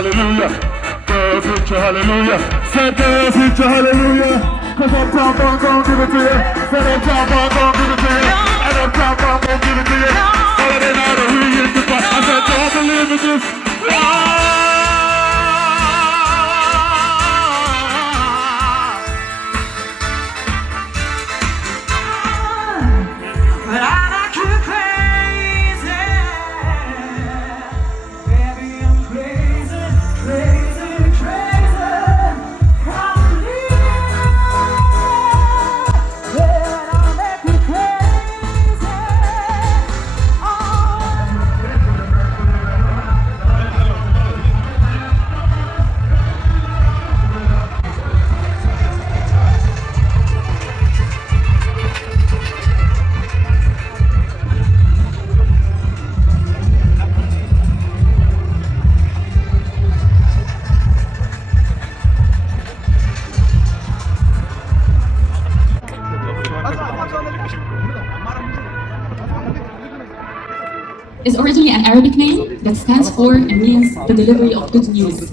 hallelujah. Girls with your hallelujah. Say girls with your hallelujah. Cause I'm top on gon' give it to you. Say that top on gon' give it to you. And I'm top on gon' give it to you. So they know that we in the front. I said don't believe in this. But I like you crazy, baby, I'm crazy, crazy, crazy. Come here, then I'll make you crazy. Is originally an Arabic name that stands for and means the delivery of good news.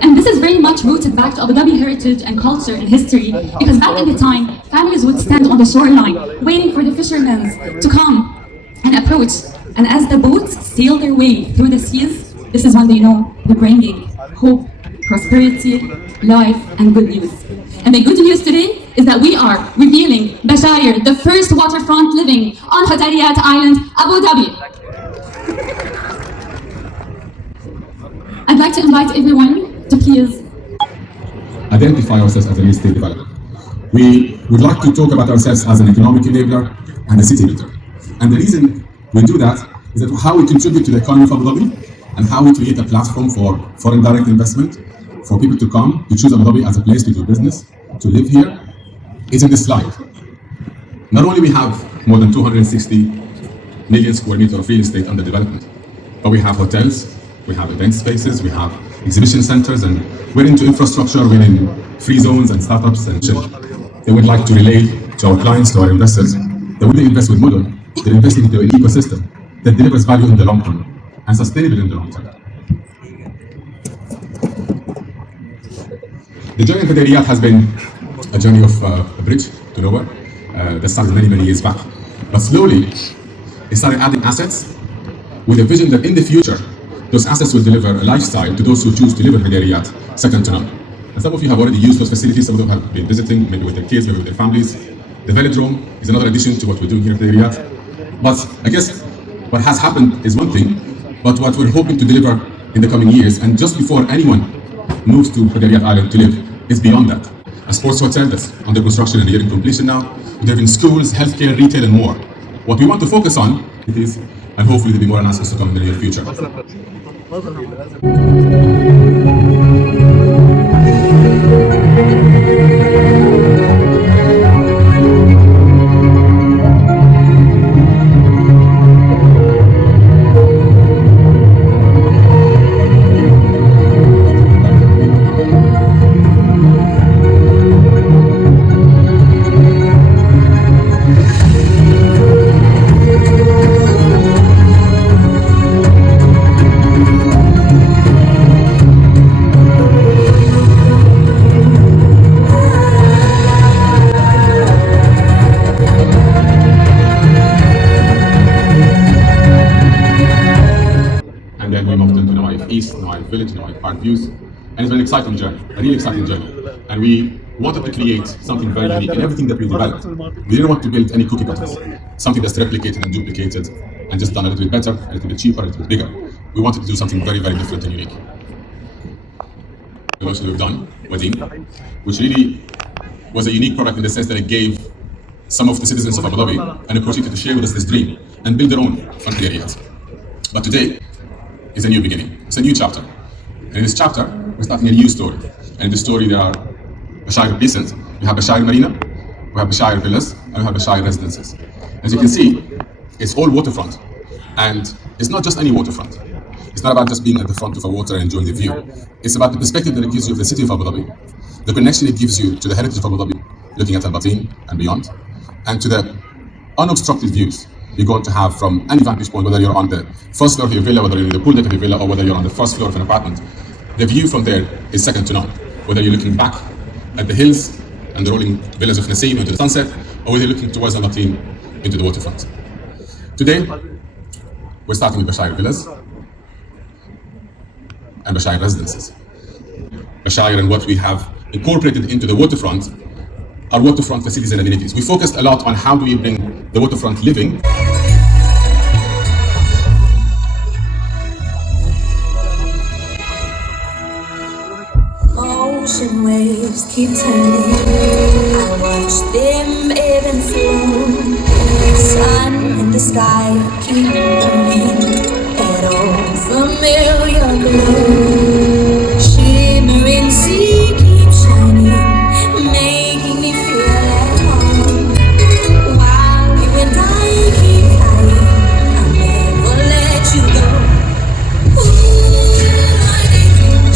And this is very much rooted back to Abu Dhabi heritage and culture and history, because back in the time, families would stand on the shoreline waiting for the fishermen to come and approach. And as the boats sail their way through the seas, this is when they know they're bringing hope, prosperity, life, and good news. And the good news today is that we are revealing Bashayer, the first waterfront living on Hudriyahat Island, Abu Dhabi. I'd like to invite everyone to please identify ourselves as a real estate developer. We would like to talk about ourselves as an economic enabler and a city builder. And the reason we do that is that how we contribute to the economy of Abu Dhabi and how we create a platform for foreign direct investment, for people to come to choose Abu Dhabi as a place to do business, to live here, is in this slide. Not only we have more than 260 million square meters of real estate under development, but we have hotels, we have event spaces, we have exhibition centers, and we're into infrastructure, we're in free zones and startups and shit. They would like to relay to our clients, to our investors, that when they invest with Mudun, they're investing into an ecosystem that delivers value in the long term and sustainable in the long term. The journey of Hudriyahat has been a journey of a bridge to nowhere that started many, many years back. But slowly, it started adding assets with a vision that in the future, those assets will deliver a lifestyle to those who choose to live in Hudriyahat, second to none. And some of you have already used those facilities, some of them have been visiting, maybe with their kids, maybe with their families. The velodrome is another addition to what we're doing here in Hudriyahat. But I guess what has happened is one thing, but what we're hoping to deliver in the coming years, and just before anyone moves to Hudriyahat Island to live, is beyond that. A sports hotel that's under construction and nearing completion now, delivering schools, healthcare, retail, and more. What we want to focus on is, and hopefully there'll be more announcements to come in the near future. And then we moved into Nawaif East, Nawaif Village, Nawaif Park Views. And it's been an exciting journey, a really exciting journey. And we wanted to create something very unique in everything that we developed. We didn't want to build any cookie cutters, something that's replicated and duplicated and just done a little bit better, a little bit cheaper, a little bit bigger. We wanted to do something very, very different and unique. The launch that we've done, Wadeen, which really was a unique product in the sense that it gave some of the citizens of Abu Dhabi an opportunity to share with us this dream and build their own areas. But today is a new beginning. It's a new chapter. And in this chapter, we're starting a new story. And in this story, there are Bashayer Basins. We have Bashayer Marina, we have Bashayer Villas, and we have Bashayer Residences. As you can see, it's all waterfront. And it's not just any waterfront. It's not about just being at the front of a water and enjoying the view. It's about the perspective that it gives you of the city of Abu Dhabi, the connection it gives you to the heritage of Abu Dhabi, looking at Al-Batin and beyond, and to the unobstructed views you're going to have from any vantage point, whether you're on the first floor of your villa, whether you're in the pool deck of your villa, or whether you're on the first floor of an apartment. the view from there is second to none. Whether you're looking back at the hills and the rolling villas of Nassim into the sunset, or whether you're looking towards Al Latim into the waterfront. Today, we're starting with Bashayer villas and Bashayer residences. Bashayer and what we have incorporated into the waterfront are waterfront facilities and amenities. We focused a lot on how do we bring the waterfront living. Ocean waves keep turning. I watch them ebb and flow. Sun in the sky keep burning. That old familiar glow. Shimmering sea keeps shining, making me feel at home. While you and I keep flying, I'll never let you go. Ooh, my daydream.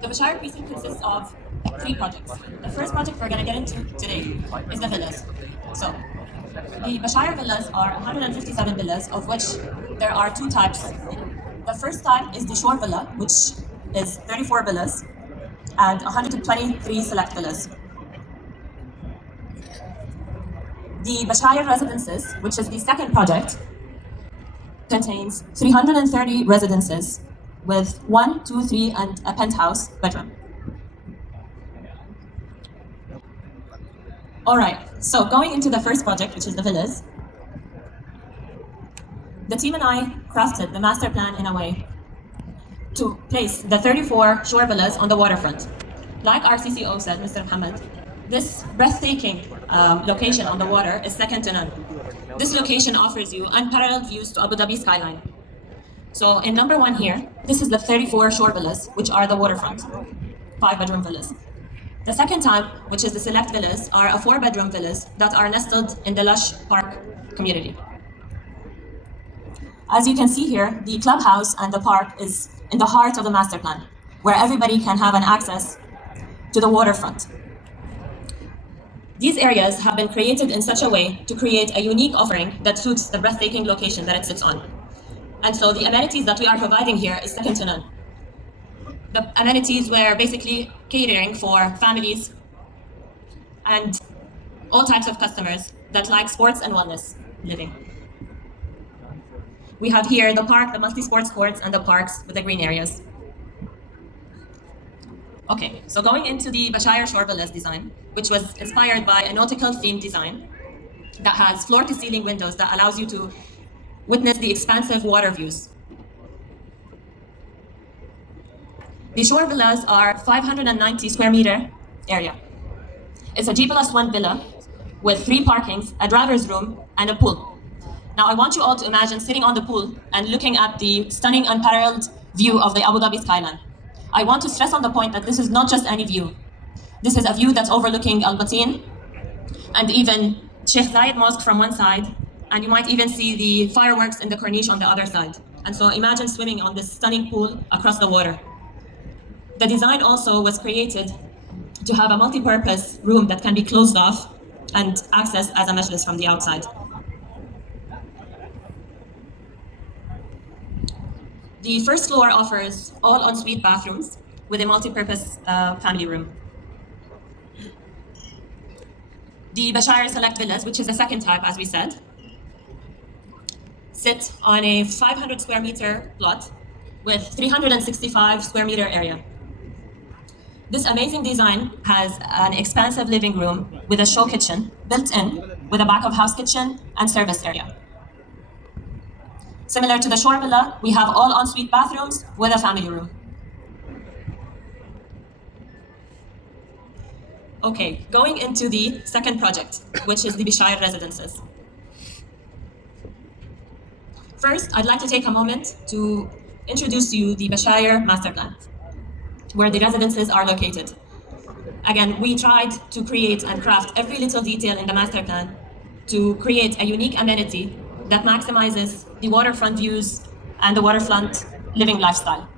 The Bashayer precinct consists of 3 projects. The first project we're going to get into today is the villas. So, the Bashayer villas are 157 villas, of which there are 2 types. The first type is the shore villa, which is 34 villas and 123 select villas. The Bashayer residences, which is the second project, contains 330 residences with 1, 2, 3, and a penthouse bedroom. All right, so going into the first project, which is the villas, the team and I crafted the master plan in a way to place the 34 shore villas on the waterfront. Like our CCO said, Mr. Mohammed, this breathtaking location on the water is second to none. This location offers you unparalleled views to Abu Dhabi skyline. So in number 1 here, this is the 34 shore villas, which are the waterfront, 5-bedroom villas. The second type, which is the select villas, are a 4-bedroom villas that are nestled in the lush park community. As you can see here, the clubhouse and the park is in the heart of the master plan, where everybody can have an access to the waterfront. These areas have been created in such a way to create a unique offering that suits the breathtaking location that it sits on. And so the amenities that we are providing here is second to none. The amenities were basically catering for families and all types of customers that like sports and wellness living. We have here the park, the multi-sports courts, and the parks with the green areas. Okay, so going into the Bashayer Shore Villas design, which was inspired by a nautical themed design that has floor-to-ceiling windows that allows you to witness the expansive water views. The shore villas are 590 square meter area. It's a G+1 villa with 3 parkings, a driver's room, and a pool. Now I want you all to imagine sitting on the pool and looking at the stunning unparalleled view of the Abu Dhabi skyline. I want to stress on the point that this is not just any view. This is a view that's overlooking Al Bateen and even Sheikh Zayed Mosque from one side, and you might even see the fireworks in the Corniche on the other side. And so imagine swimming on this stunning pool across the water. The design also was created to have a multi-purpose room that can be closed off and accessed as a majlis from the outside. The first floor offers all ensuite bathrooms with a multi-purpose family room. The Bashayer Select Villas, which is the second type, as we said, sit on a 500 square meter plot with 365 square meter area. This amazing design has an expansive living room with a show kitchen built in with a back of house kitchen and service area. Similar to the shore villa, we have all ensuite bathrooms with a family room. Okay, going into the second project, which is the Bashayer residences. First, I'd like to take a moment to introduce you the Bashayer master plan, where the residences are located. Again, we tried to create and craft every little detail in the master plan to create a unique amenity that maximizes the waterfront views and the waterfront living lifestyle.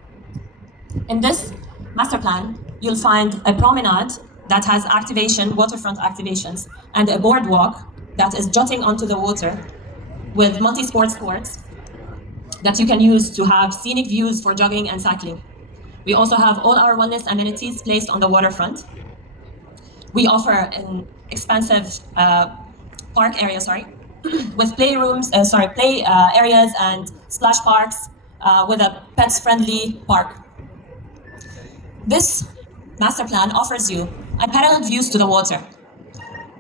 In this master plan, you'll find a promenade that has waterfront activations, and a boardwalk that is jutting onto the water with multi-sports courts that you can use to have scenic views for jogging and cycling. We also have all our wellness amenities placed on the waterfront. We offer an expansive park area, with play areas and splash parks with a pets-friendly park. This master plan offers you unparalleled views to the water.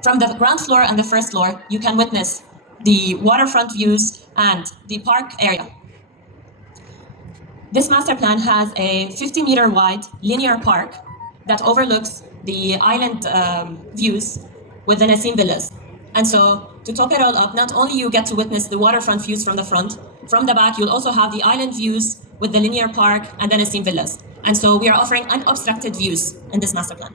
From the ground floor and the first floor, you can witness the waterfront views and the park area. This master plan has a 50-meter wide linear park that overlooks the island views with the Nassim Villas. And so, to top it all up, not only you get to witness the waterfront views from the front, from the back you'll also have the island views with the linear park and the Nassim Villas. And so we are offering unobstructed views in this master plan.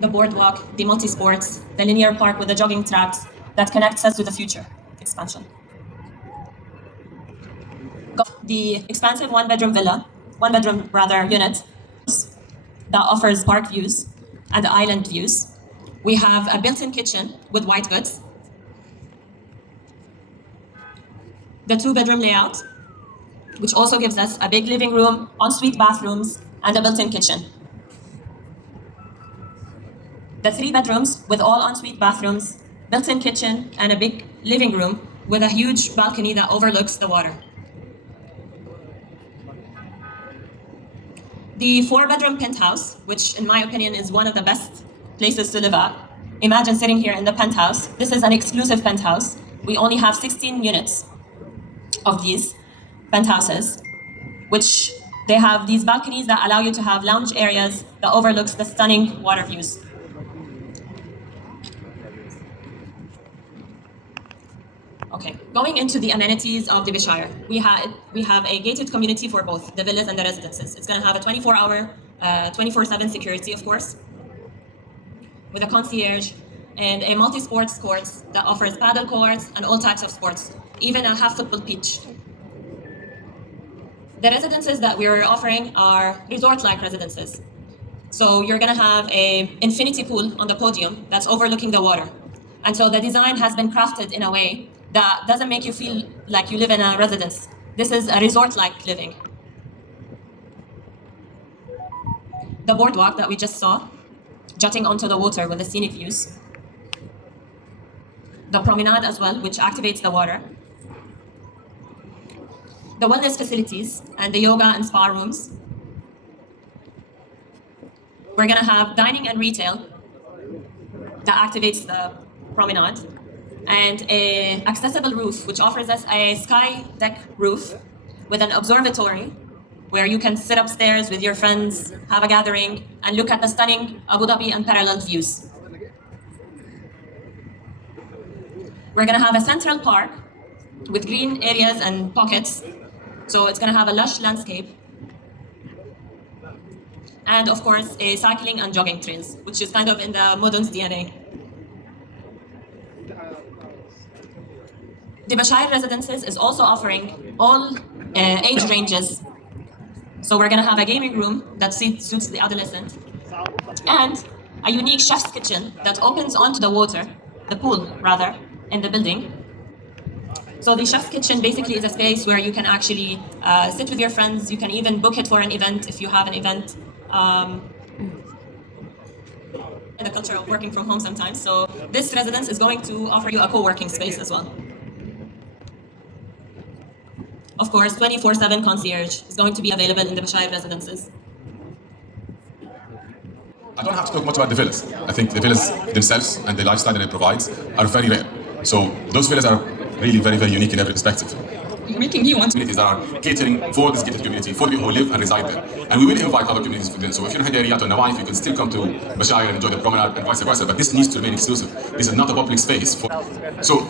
The boardwalk, the multi-sports, the linear park with the jogging tracks that connects us to the future expansion. The expansive one-bedroom unit that offers park views and island views. We have a built-in kitchen with white goods. The two-bedroom layout, which also gives us a big living room, ensuite bathrooms, and a built-in kitchen. The 3 bedrooms with all ensuite bathrooms, built-in kitchen, and a big living room with a huge balcony that overlooks the water. The 4-bedroom penthouse, which in my opinion is one of the best places to live at. Imagine sitting here in the penthouse. This is an exclusive penthouse. We only have 16 units of these penthouses, which they have these balconies that allow you to have lounge areas that overlooks the stunning water views. Okay, going into the amenities of the Bashayer, we have a gated community for both the villas and the residences. It's going to have a 24-hour, 24/7 security, of course, with a concierge and a multi-sports courts that offers paddle courts and all types of sports, even a half football pitch. The residences that we're offering are resort-like residences. So you're going to have an infinity pool on the podium that's overlooking the water. And so the design has been crafted in a way that doesn't make you feel like you live in a residence. This is a resort-like living. The boardwalk that we just saw, jutting onto the water with the scenic views. The promenade as well, which activates the water. The wellness facilities and the yoga and spa rooms. We're gonna have dining and retail that activates the promenade, and an accessible roof, which offers us a sky deck roof with an observatory where you can sit upstairs with your friends, have a gathering, and look at the stunning Abu Dhabi unparalleled views. We're gonna have a central park with green areas and pockets, so it's gonna have a lush landscape. And of course, a cycling and jogging trails, which is kind of in the Mudun's DNA. The Bashayer Residences is also offering all age ranges. So we're gonna have a gaming room that suits the adolescent, and a unique chef's kitchen that opens onto the water, the pool rather, in the building. So the chef's kitchen basically is a space where you can actually sit with your friends. You can even book it for an event if you have an event. The culture of working from home sometimes. So this residence is going to offer you a co-working space as well. Of course, 24/7 concierge is going to be available in the Bashayer residences. I don't have to talk much about the villas. I think the villas themselves and the lifestyle that it provides are very rare. So those villas are really very, very unique in every perspective. You're making me want to. Communities that are catering for this gated community, for the people who live and reside there. And we will invite other communities within. So if you're in Hudriyahat or Nawaif, you can still come to Bashayer and enjoy the promenade and vice versa. But this needs to remain exclusive. This is not a public space. So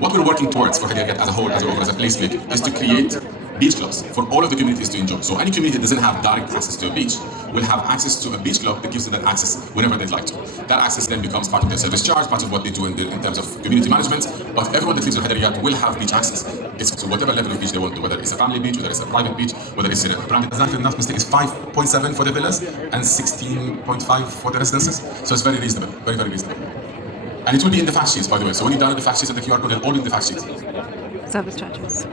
what we're working towards for Hudriyahat as a whole, as a placemaker, is to create beach clubs for all of the communities to enjoy. So any community that doesn't have direct access to a beach will have access to a beach club that gives them that access whenever they'd like to. That access then becomes part of their service charge, part of what they do in terms of community management. But everyone that lives in Hudriyahat will have beach access. It's to whatever level of beach they want to, whether it's a family beach, whether it's a private beach, whether it's in a branded. If I'm not mistaken, it's 5.7 for the villas and 16.5 for the residences. So it's very reasonable, very, very reasonable. And it will be in the fact sheets, by the way. So when you download the fact sheets and the QR code, they're all in the fact sheets. Service charges.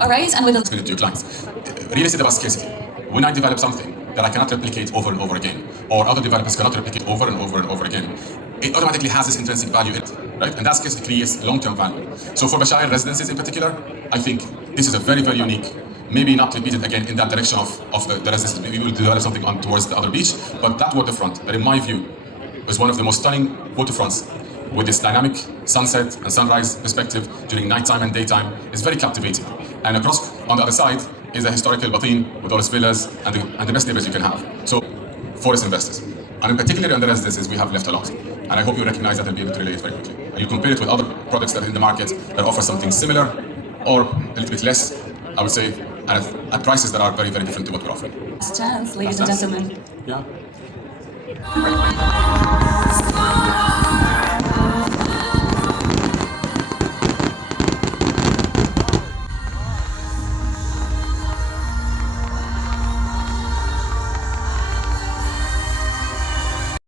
All right, and with the To your clients. Real estate about scarcity. When I develop something that I cannot replicate over and over again, or other developers cannot replicate over and over and over again, it automatically has this intrinsic value in it, right? And that scarcity creates long-term value. So for Bashayer residences in particular, I think this is a very, very unique, maybe not repeated again in that direction of the residences. Maybe we'll develop something on towards the other beach, but that waterfront, that in my view, is one of the most stunning waterfronts with this dynamic sunset and sunrise perspective during nighttime and daytime is very captivating. And across on the other side is a historical batin with all its villas and the best neighbors you can have. So, forest investors. And in particular on the residences, we have left a lot. And I hope you recognize that and be able to relate very quickly. And you compare it with other products that are in the market that offer something similar or a little bit less, I would say, at prices that are very, very different to what we're offering. chance, ladies and gentlemen. Yeah.